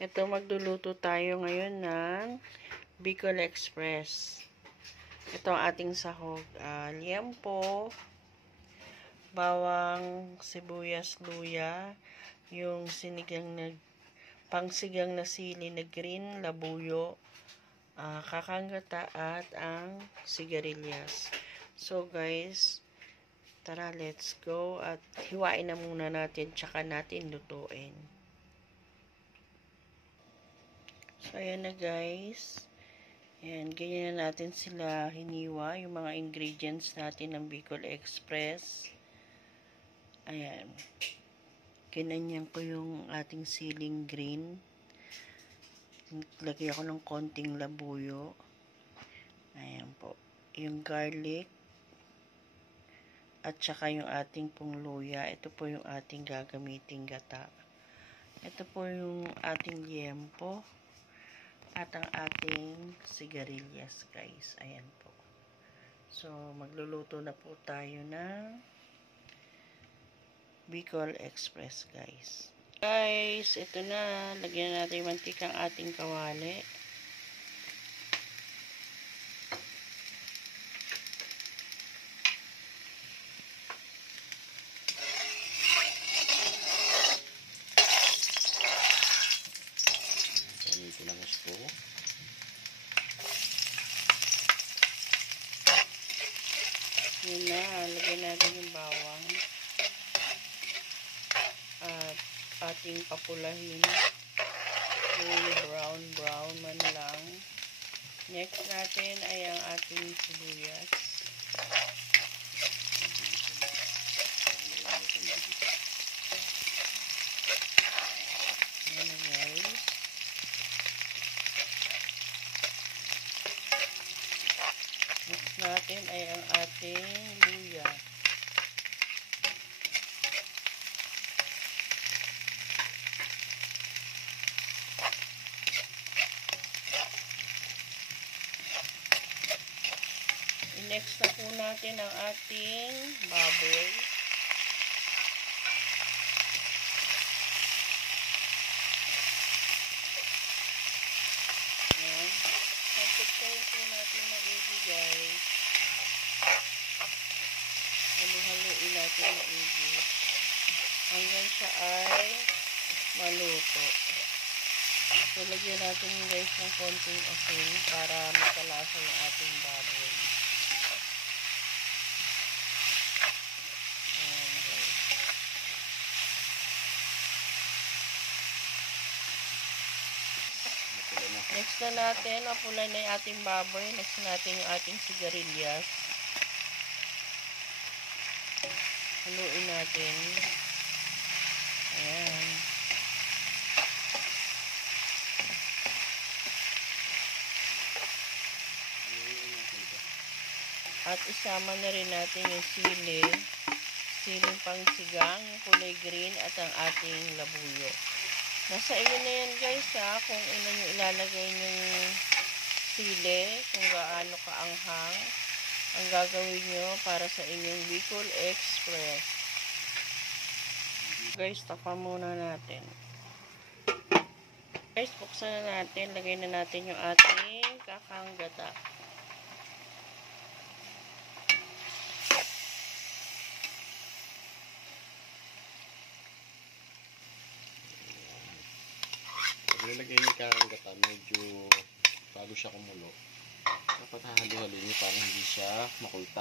Ito, magluluto tayo ngayon ng Bicol Express. Ito ang ating sahog. Liempo, bawang, sibuyas, luya, yung pangsigang na sili na green, labuyo, kakanggata at ang sigarilyas. So guys, tara, let's go at hiwain na muna natin tsaka natin lutuin. So, ayan na guys. Ayan, ganyan na natin sila hiniwa, yung mga ingredients natin ng Bicol Express. Ayan. Kinanyan ko yung ating siling green. Lagyan ako ng konting labuyo. Ayan po. Yung garlic. At saka yung ating pong luya. Ito po yung ating gagamiting gata. Ito po yung ating liempo. At ang ating sigarilyas, guys. Ayan po. So, magluluto na po tayo ng Bicol Express, guys. Guys, ito na. Lagyan natin yung mantikang ating kawali. Ito lang gusto. Yun na, lagyan natin yung bawang at ating papulahin yung brown man lang. Next natin ay ang ating sibuyas. Ayan na guys. Next natin ay ang ating luya. Next na po natin ang ating baboy. Ayan. Sasip-sip po natin maigi guys. Halu-haluin natin maigi hanggang siya ay maluto. So, lagyan natin guys ng konting asin para makalasa yung ating baboy. Ayan guys. Next na natin, mapulay na yung ating baboy. Next na natin yung ating sigarilyas. Haluin natin. Ayan. At isama na rin natin yung siling pangsigang, kulay green at ang ating labuyo. Nasa inyo na yan guys kung ilan yung ilalagay yung sili, kung gaano kaanghang ang gagawin nyo para sa inyong Bicol Express. Guys, tapan muna natin. Guys, buksan na natin. Lagay na natin yung ating kakanggata. Nilagay yung kakanggata, medyo bago siya kumulo. Dapat hahalo-halo niyo para hindi siya makulta.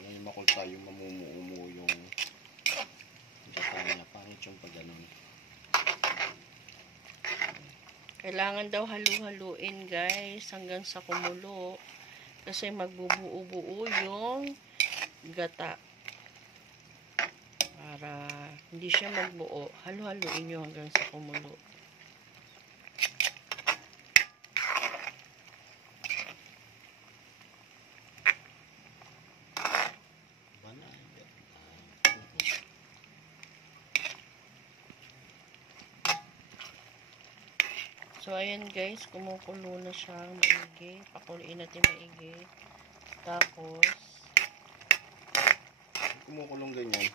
Ano yung makulta, yung mamumuumo yung gata niya. Pangit yung pag ganun. Kailangan daw halu-haluin guys hanggang sa kumulo. Kasi magbubuo-buo yung gata. Para hindi siya magbuo, halu-haluin nyo hanggang sa kumulo. So, ayan guys, kumukulo na siya maigi. Pakuloyin natin maigi. Tapos, kumukulong ganyan,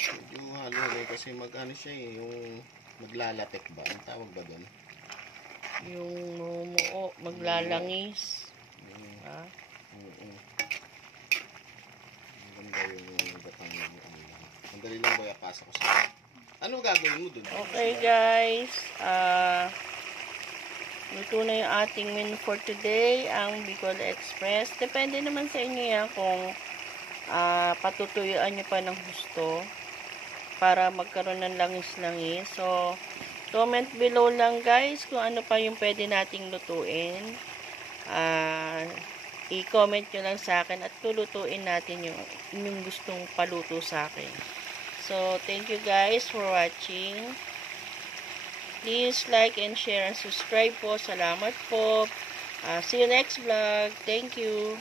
Medyo halo-halo kasi mag-ano siya eh, yung maglalatek ba? Ang tawag ba doon? Yung mumuo, maglalangis. Ah, Maganda yung gatang ng ano lang. Mandali lang ba yapasa ko sa... Ano gagawin mo doon? okay guys, luto na yung ating menu for today, ang Bicol Express. Depende naman sa inyo yan kung patutuyuan nyo pa ng gusto para magkaroon ng langis-langis. So, comment below lang guys kung ano pa yung pwede nating lutuin. I-comment nyo lang sa akin at lulutuin natin yung gustong paluto sa akin. So, thank you guys for watching. Please like and share and subscribe po. Salamat po. See you next vlog. Thank you.